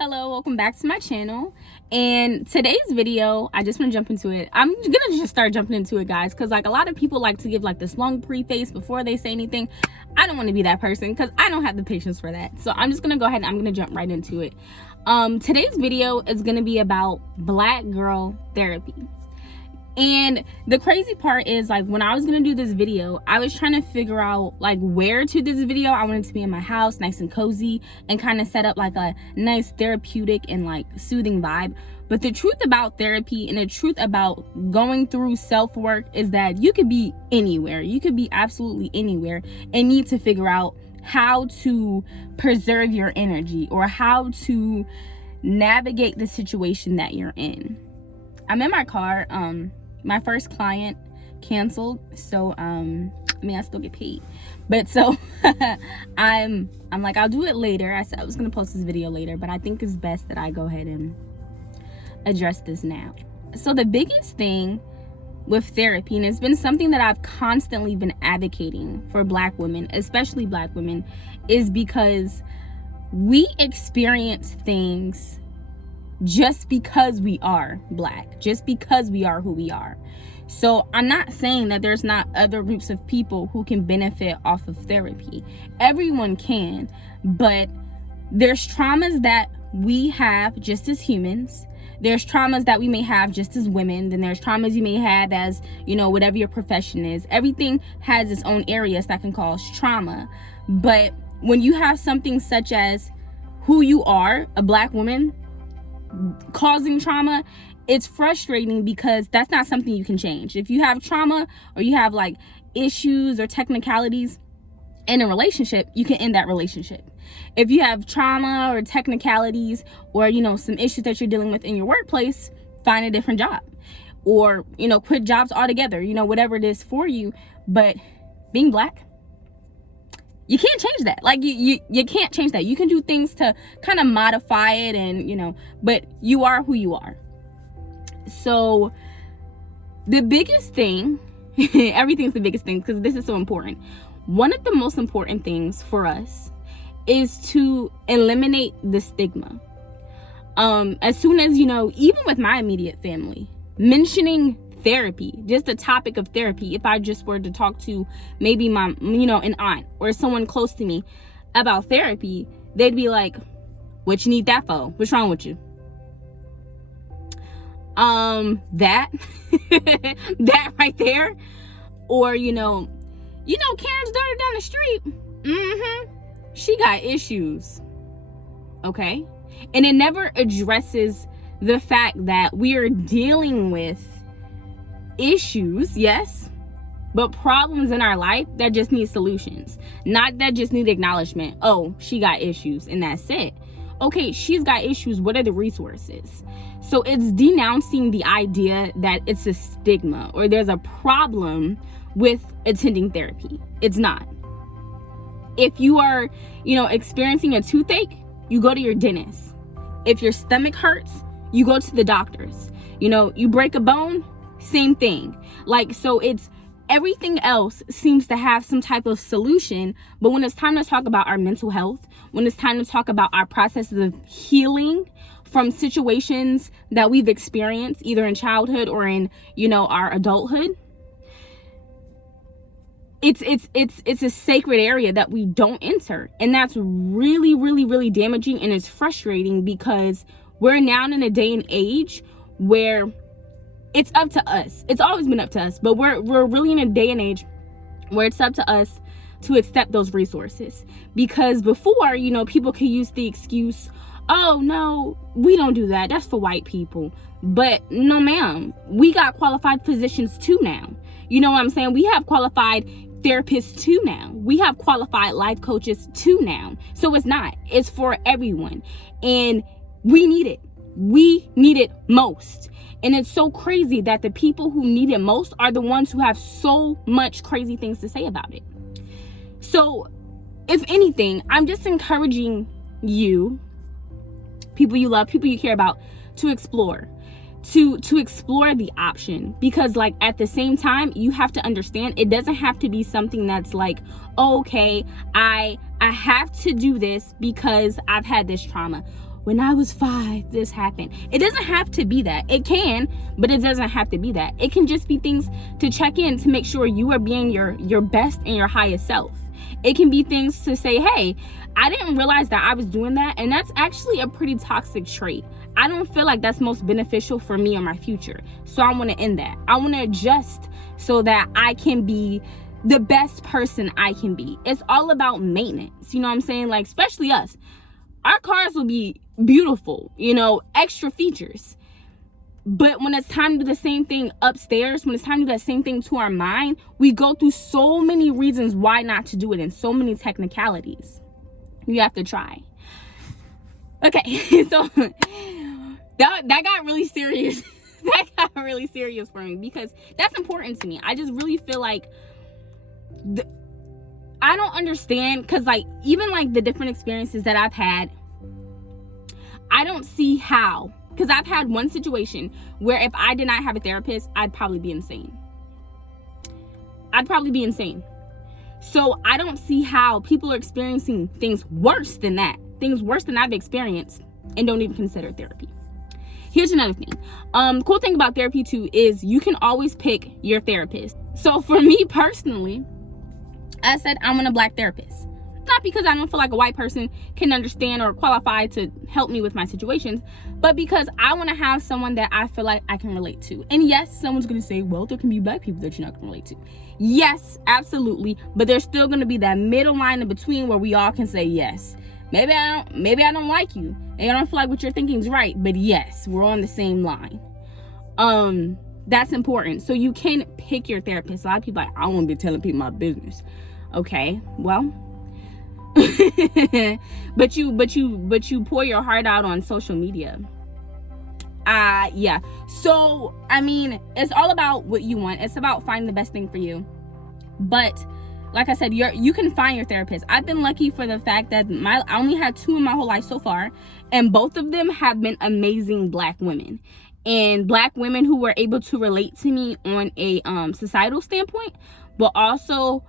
Hello, welcome back to my channel. And today's video, I just want to jump into it. I'm gonna just start jumping into it, guys, because like a lot of people like to give like this long preface before they say anything. I don't want to be that person because I don't have the patience for that. So I'm just gonna go ahead and I'm gonna jump right into it. Today's video is gonna be about Black girl therapy. And the crazy part is, like, when I was gonna do this video, I was trying to figure out like where to this video. I wanted to be in my house, nice and cozy, and kind of set up like a nice therapeutic and like soothing vibe. But the truth about therapy and the truth about going through self-work is that you could be anywhere. You could be absolutely anywhere and need to figure out how to preserve your energy or how to navigate the situation that you're in. I'm in my car. My first client canceled, so I still get paid, but so I'm like, I'll do it later. I said I was gonna post this video later, but I think it's best that I go ahead and address this now. So the biggest thing with therapy, and it's been something that I've constantly been advocating for Black women, especially Black women, is because we experience things just because we are Black, just because we are who we are. So I'm not saying that there's not other groups of people who can benefit off of therapy. Everyone can, but there's traumas that we have just as humans. There's traumas that we may have just as women. Then there's traumas you may have as, you know, whatever your profession is. Everything has its own areas that can cause trauma. But when you have something such as who you are, a Black woman, causing trauma, it's frustrating because that's not something you can change. If you have trauma or you have like issues or technicalities in a relationship, you can end that relationship. If you have trauma or technicalities or, you know, some issues that you're dealing with in your workplace, find a different job or, you know, quit jobs altogether, you know, whatever it is for you. But being Black, you can't change that. Like you can't change that. You can do things to kind of modify it, and you know, but you are who you are. So the biggest thing, everything's the biggest thing because this is so important. One of the most important things for us is to eliminate the stigma. As soon as, you know, even with my immediate family, mentioning therapy, just the topic of therapy, if I just were to talk to maybe my, you know, an aunt or someone close to me about therapy, they'd be like, what you need that for? What's wrong with you? That that right there. Or, you know, Karen's daughter down the street, she got issues. Okay? And it never addresses the fact that we are dealing with issues, yes, but problems in our life that just need solutions, not that just need acknowledgement. Oh, she got issues and that's it. Okay, she's got issues. What are the resources? So it's denouncing the idea that it's a stigma or there's a problem with attending therapy. It's not. If you are, you know, experiencing a toothache, you go to your dentist. If your stomach hurts, you go to the doctors. You know, you break a bone, same thing. Like, so it's everything else seems to have some type of solution, but when it's time to talk about our mental health, when it's time to talk about our processes of healing from situations that we've experienced either in childhood or in, you know, our adulthood, it's a sacred area that we don't enter, and that's really, really, really damaging, and it's frustrating because we're now in a day and age where it's up to us. It's always been up to us, but we're really in a day and age where it's up to us to accept those resources. Because before, you know, people could use the excuse, oh no, we don't do that, that's for white people. But no ma'am, we got qualified physicians too now. You know what I'm saying? We have qualified therapists too now. We have qualified life coaches too now. So it's for everyone, and we need it. We need it most. And it's so crazy that the people who need it most are the ones who have so much crazy things to say about it. So if anything, I'm just encouraging you, people you love, people you care about, to explore the option. Because like at the same time, you have to understand it doesn't have to be something that's like, oh, okay, I have to do this because I've had this trauma. when I was 5, this happened. It doesn't have to be that. It can, but it doesn't have to be that. It can just be things to check in to make sure you are being your best and your highest self. It can be things to say, hey, I didn't realize that I was doing that, and that's actually a pretty toxic trait. I don't feel like that's most beneficial for me or my future. So I want to end that. I want to adjust so that I can be the best person I can be. It's all about maintenance. You know what I'm saying? Like, especially us. Our cars will be beautiful, extra features. But when it's time to do the same thing upstairs, when it's time to do the same thing to our mind, we go through so many reasons why not to do it and so many technicalities. You have to try. Okay, so that got really serious. That got really serious for me because that's important to me. I just really feel like I don't understand, because like even like the different experiences that I've had, I don't see how. Because I've had one situation where if I did not have a therapist, I'd probably be insane. So I don't see how people are experiencing things worse than that, things worse than I've experienced, and don't even consider therapy. Here's another thing. Cool thing about therapy too is you can always pick your therapist. So for me personally, I said I want a Black therapist. Not because I don't feel like a white person can understand or qualify to help me with my situations, but because I want to have someone that I feel like I can relate to. And yes, someone's going to say, well, there can be Black people that you're not going to relate to. Yes, absolutely. But there's still going to be that middle line in between where we all can say yes. Maybe I don't like you. Maybe I don't feel like what you're thinking is right. But yes, we're on the same line. That's important. So you can pick your therapist. A lot of people are like, I don't want to be telling people my business. Okay, well, but you pour your heart out on social media. Yeah. So I mean, it's all about what you want. It's about finding the best thing for you. But like I said, you can find your therapist. I've been lucky for the fact that I only had 2 in my whole life so far, and both of them have been amazing Black women, and Black women who were able to relate to me on a societal standpoint, but also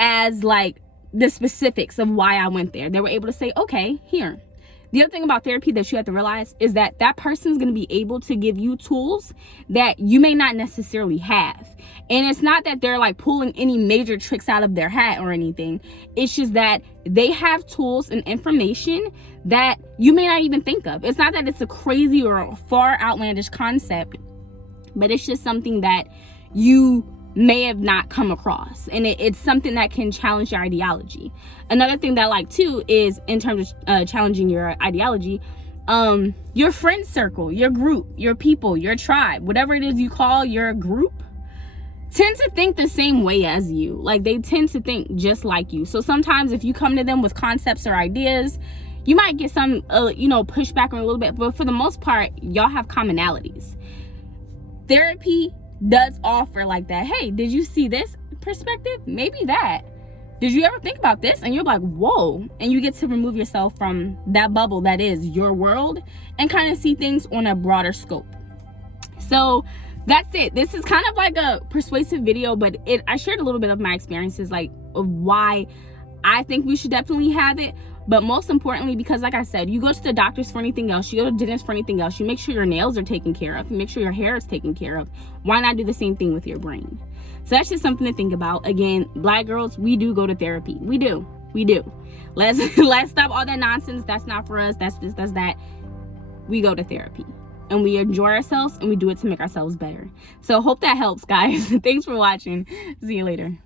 as like the specifics of why I went there. They were able to say, okay, here. The other thing about therapy that you have to realize is that that person's going to be able to give you tools that you may not necessarily have. And it's not that they're like pulling any major tricks out of their hat or anything. It's just that they have tools and information that you may not even think of. It's not that it's a crazy or a far outlandish concept, but it's just something that you may have not come across, and it's something that can challenge your ideology. Another thing that I like too is, in terms of challenging your ideology, your friend circle, your group, your people, your tribe, whatever it is you call your group, tend to think the same way as you. Like, they tend to think just like you. So sometimes if you come to them with concepts or ideas, you might get some pushback on a little bit, but for the most part, y'all have commonalities. Therapy does offer like that. Hey, did you see this perspective? Maybe that. Did you ever think about this? And you're like, whoa. And you get to remove yourself from that bubble that is your world and kind of see things on a broader scope. So that's it. This is kind of like a persuasive video, but I shared a little bit of my experiences, like of why I think we should definitely have it. But most importantly, because like I said, you go to the doctors for anything else, you go to dentists for anything else, you make sure your nails are taken care of, you make sure your hair is taken care of. Why not do the same thing with your brain? So that's just something to think about. Again, Black girls, we do go to therapy. We do. Let's stop all that nonsense. That's not for us. That's this, that's that. We go to therapy and we enjoy ourselves, and we do it to make ourselves better. So hope that helps, guys. Thanks for watching. See you later.